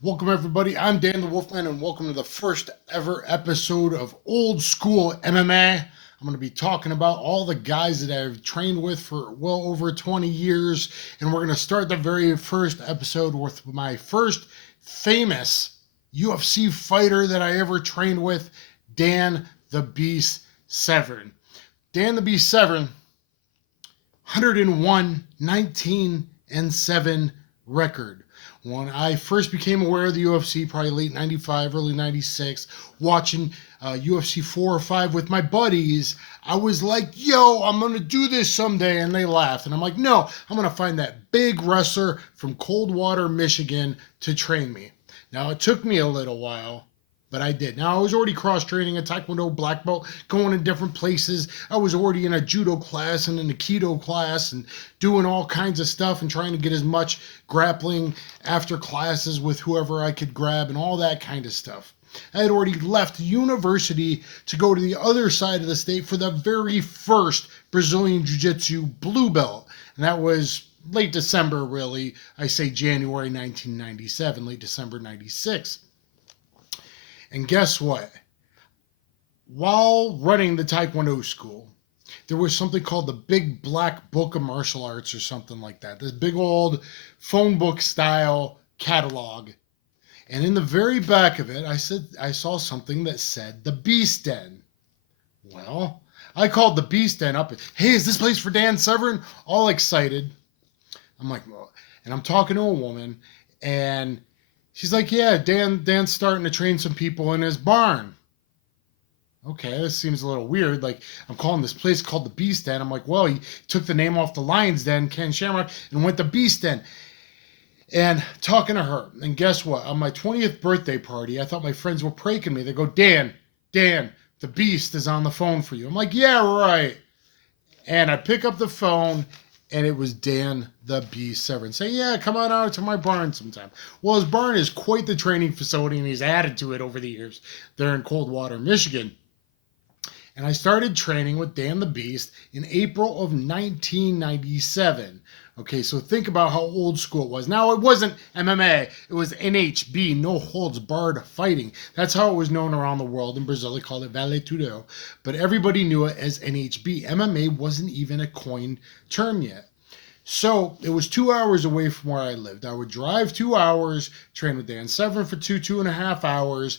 Welcome everybody, I'm Dan the Wolfman and welcome to the first ever episode of Old School MMA. I'm going to be talking about all the guys that I've trained with for well over 20 years, and we're going to start the very first episode with my first famous UFC fighter that I ever trained with, Dan the Beast Severn. Dan the Beast Severn, 101, 19, and 7 record. When I first became aware of the UFC, probably late 95, early 96, watching UFC 4 or 5 with my buddies, I was like, yo, I'm going to do this someday. And they laughed. And I'm like, no, I'm going to find that big wrestler from Coldwater, Michigan to train me. Now, it took me a little while, but I did. Now, I was already cross-training a Taekwondo black belt, going to different places. I was already in a judo class and in a Aikido class and doing all kinds of stuff and trying to get as much grappling after classes with whoever I could grab and all that kind of stuff. I had already left university to go to the other side of the state for the very first Brazilian Jiu-Jitsu blue belt. And that was late December, really. I say January 1997, late December 96. And guess what? While running the Taekwondo school, there was something called the Big Black Book of Martial Arts or something like that. This big old phone book style catalog. And in the very back of it, I saw something that said the Beast Den. Well, I called the Beast Den up. Hey, is this place for Dan Severn? All excited. I'm like, well, and I'm talking to a woman, and she's like, yeah, Dan's starting to train some people in his barn. Okay, this seems a little weird. Like, I'm calling this place called the Beast Den. I'm like, well, he took the name off the Lion's Den, Ken Shamrock, and went to Beast Den. And talking to her, and guess what? On my 20th birthday party, I thought my friends were pranking me. They go, Dan, the Beast is on the phone for you. I'm like, yeah, right. And I pick up the phone, and it was Dan the Beast Severn saying, yeah, come on out to my barn sometime. Well, his barn is quite the training facility, and he's added to it over the years there in Coldwater, Michigan. And I started training with Dan the Beast in April of 1997. Okay, so think about how old school it was. Now, it wasn't MMA. It was NHB, no holds barred fighting. That's how it was known around the world. In Brazil, they called it Vale Tudo. But everybody knew it as NHB. MMA wasn't even a coined term yet. So it was 2 hours away from where I lived. I would drive 2 hours, train with Dan Severn for 2.5 hours,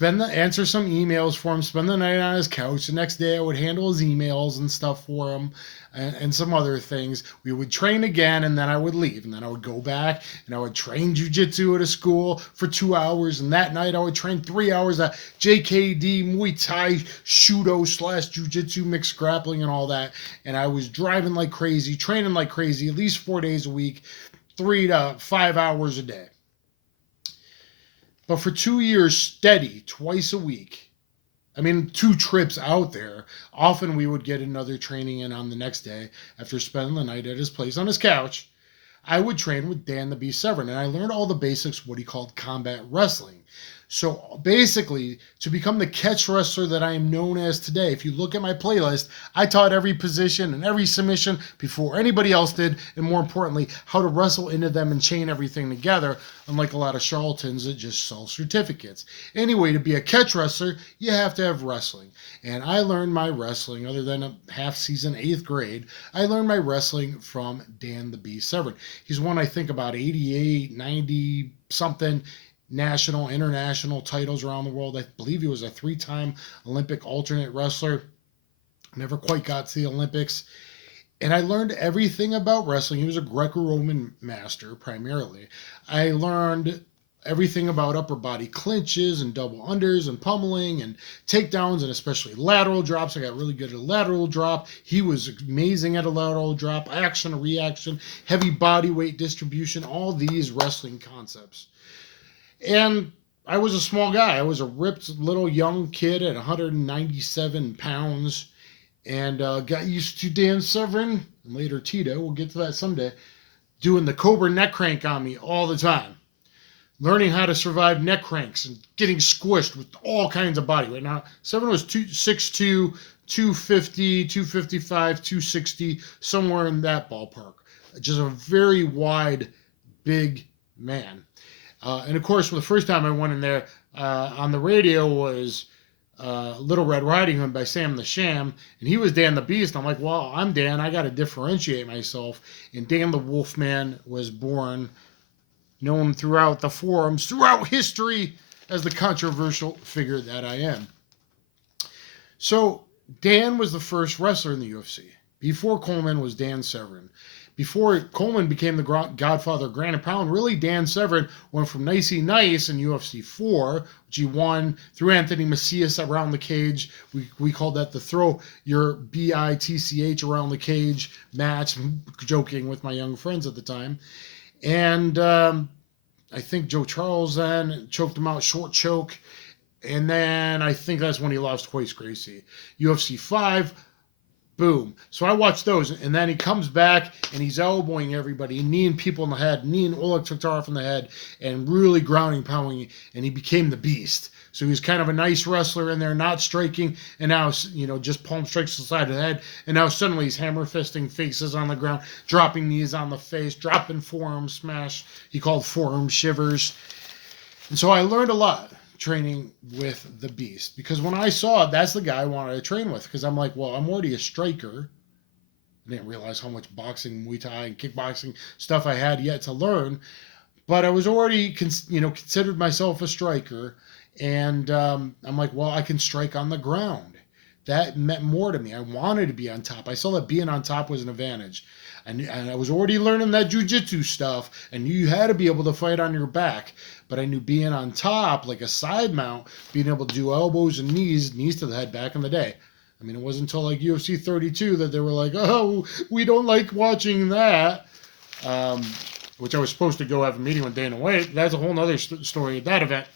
answer some emails for him, spend the night on his couch. The next day I would handle his emails and stuff for him and some other things. We would train again, and then I would leave. And then I would go back and I would train jiu-jitsu at a school for 2 hours. And that night I would train 3 hours at JKD, Muay Thai, Shudo / jiu-jitsu, mixed grappling and all that. And I was driving like crazy, training like crazy, at least 4 days a week, 3 to 5 hours a day. But for 2 years, steady, twice a week, 2 trips out there, often we would get another training in on the next day after spending the night at his place on his couch. I would train with Dan the Beast Severn, and I learned all the basics, what he called combat wrestling. So basically, to become the catch wrestler that I am known as today, if you look at my playlist, I taught every position and every submission before anybody else did, and more importantly, how to wrestle into them and chain everything together, unlike a lot of charlatans that just sell certificates. Anyway, to be a catch wrestler, you have to have wrestling. And I learned my wrestling, other than a half season 8th grade, I learned my wrestling from Dan the Beast Severn. He's won, I think, about 88, 90 something national, international titles around the world. I believe he was a 3-time Olympic alternate wrestler. Never quite got to the Olympics. And I learned everything about wrestling. He was a Greco-Roman master, primarily. I learned everything about upper body clinches and double unders and pummeling and takedowns, and especially lateral drops. I got really good at a lateral drop. He was amazing at a lateral drop, action, reaction, heavy body weight distribution, all these wrestling concepts. And I was a small guy. I was a ripped little young kid at 197 pounds, and got used to Dan Severn, and later Tito, we'll get to that someday, doing the Cobra neck crank on me all the time. Learning how to survive neck cranks and getting squished with all kinds of body weight. Now, Severn was 6'2", 250, 255, 260, somewhere in that ballpark. Just a very wide, big man. And of course, the first time I went in there on the radio was Little Red Riding Hood by Sam the Sham, and he was Dan the Beast. I'm like, well, I'm Dan. I got to differentiate myself. And Dan the Wolfman was born, known throughout the forums, throughout history, as the controversial figure that I am. So Dan was the first wrestler in the UFC. Before Coleman was Dan Severn. Before Coleman became the godfather of Ground and Pound, really Dan Severn went from Nicey Nice in UFC 4, which he won through Anthony Macias around the cage. We called that the throw your BITCH around the cage match, joking with my young friends at the time. And I think Joe Charles then choked him out, short choke. And then I think that's when he lost to Hoist Gracie. UFC 5, boom. So I watched those, and then he comes back, and he's elbowing everybody, kneeing people in the head, kneeing Oleg Taktarov in the head, and really grounding, pounding, and he became the beast. So he was kind of a nice wrestler in there, not striking, and now, just palm strikes to the side of the head, and now suddenly he's hammer fisting faces on the ground, dropping knees on the face, dropping forearm smash. He called forearm shivers. And so I learned a lot training with the Beast, because when I saw it, that's the guy I wanted to train with, because I'm like, well, I'm already a striker. I didn't realize how much boxing, Muay Thai, and kickboxing stuff I had yet to learn, but I was already considered myself a striker, and I'm like, well, I can strike on the ground. That meant more to me. I wanted to be on top. I saw that being on top was an advantage. And I was already learning that jiu-jitsu stuff, and you had to be able to fight on your back. But I knew being on top, like a side mount, being able to do elbows and knees to the head back in the day. I mean, it wasn't until like UFC 32 that they were like, oh, we don't like watching that. Which I was supposed to go have a meeting with Dana White. That's a whole other story at that event.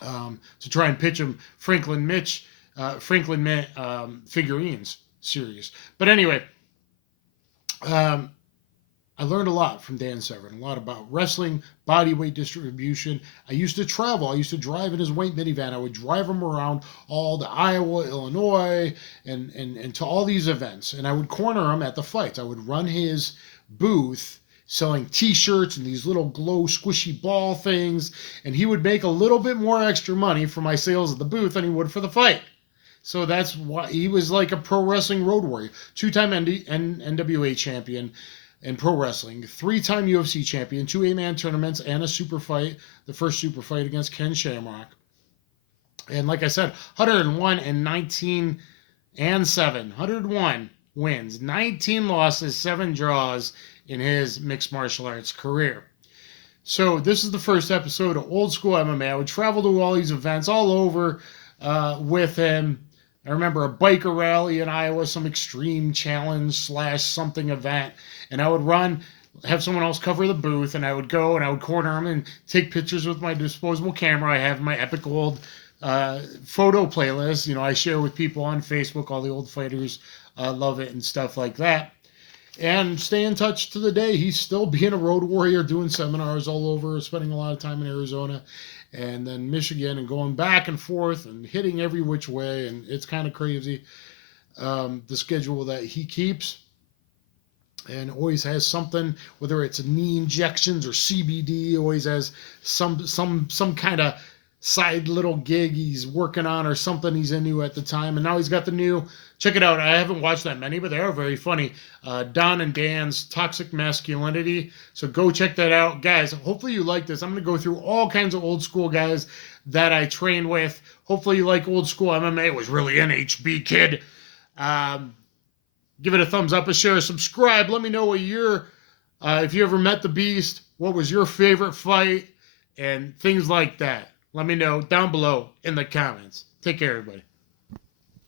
To try and pitch him Franklin Mint figurines series. But anyway, I learned a lot from Dan Severn, a lot about wrestling, body weight distribution. I used to travel. I used to drive in his white minivan. I would drive him around all to Iowa, Illinois, and to all these events. And I would corner him at the fights. I would run his booth selling T-shirts and these little glow squishy ball things. And he would make a little bit more extra money for my sales at the booth than he would for the fight. So that's why he was like a pro wrestling road warrior, 2-time NWA champion in pro wrestling, 3-time UFC champion, 2 8-man tournaments, and a super fight, the first super fight against Ken Shamrock. And like I said, 101 and 19 and 7, 101 wins, 19 losses, 7 draws in his mixed martial arts career. So this is the first episode of Old School MMA. I would travel to all these events all over with him. I remember a biker rally in Iowa, some extreme challenge / something event, and I would have someone else cover the booth, and I would go and I would corner him and take pictures with my disposable camera. I have my epic old photo playlist, I share with people on Facebook. All the old fighters love it and stuff like that. And stay in touch to the day. He's still being a road warrior, doing seminars all over, spending a lot of time in Arizona and then Michigan, and going back and forth and hitting every which way. And it's kind of crazy, the schedule that he keeps, and always has something, whether it's knee injections or CBD, always has some kind of side little gig he's working on or something he's into at the time. And now he's got the new, check it out, I haven't watched that many, but they are very funny, Don and Dan's Toxic Masculinity. So go check that out, guys. Hopefully you like this. I'm going to go through all kinds of old school guys that I train with. Hopefully you like old school MMA. It was really NHB, kid. Give it a thumbs up, a share, a subscribe. Let me know what if you ever met the Beast, what was your favorite fight, and things like that. Let me know down below in the comments. Take care, everybody.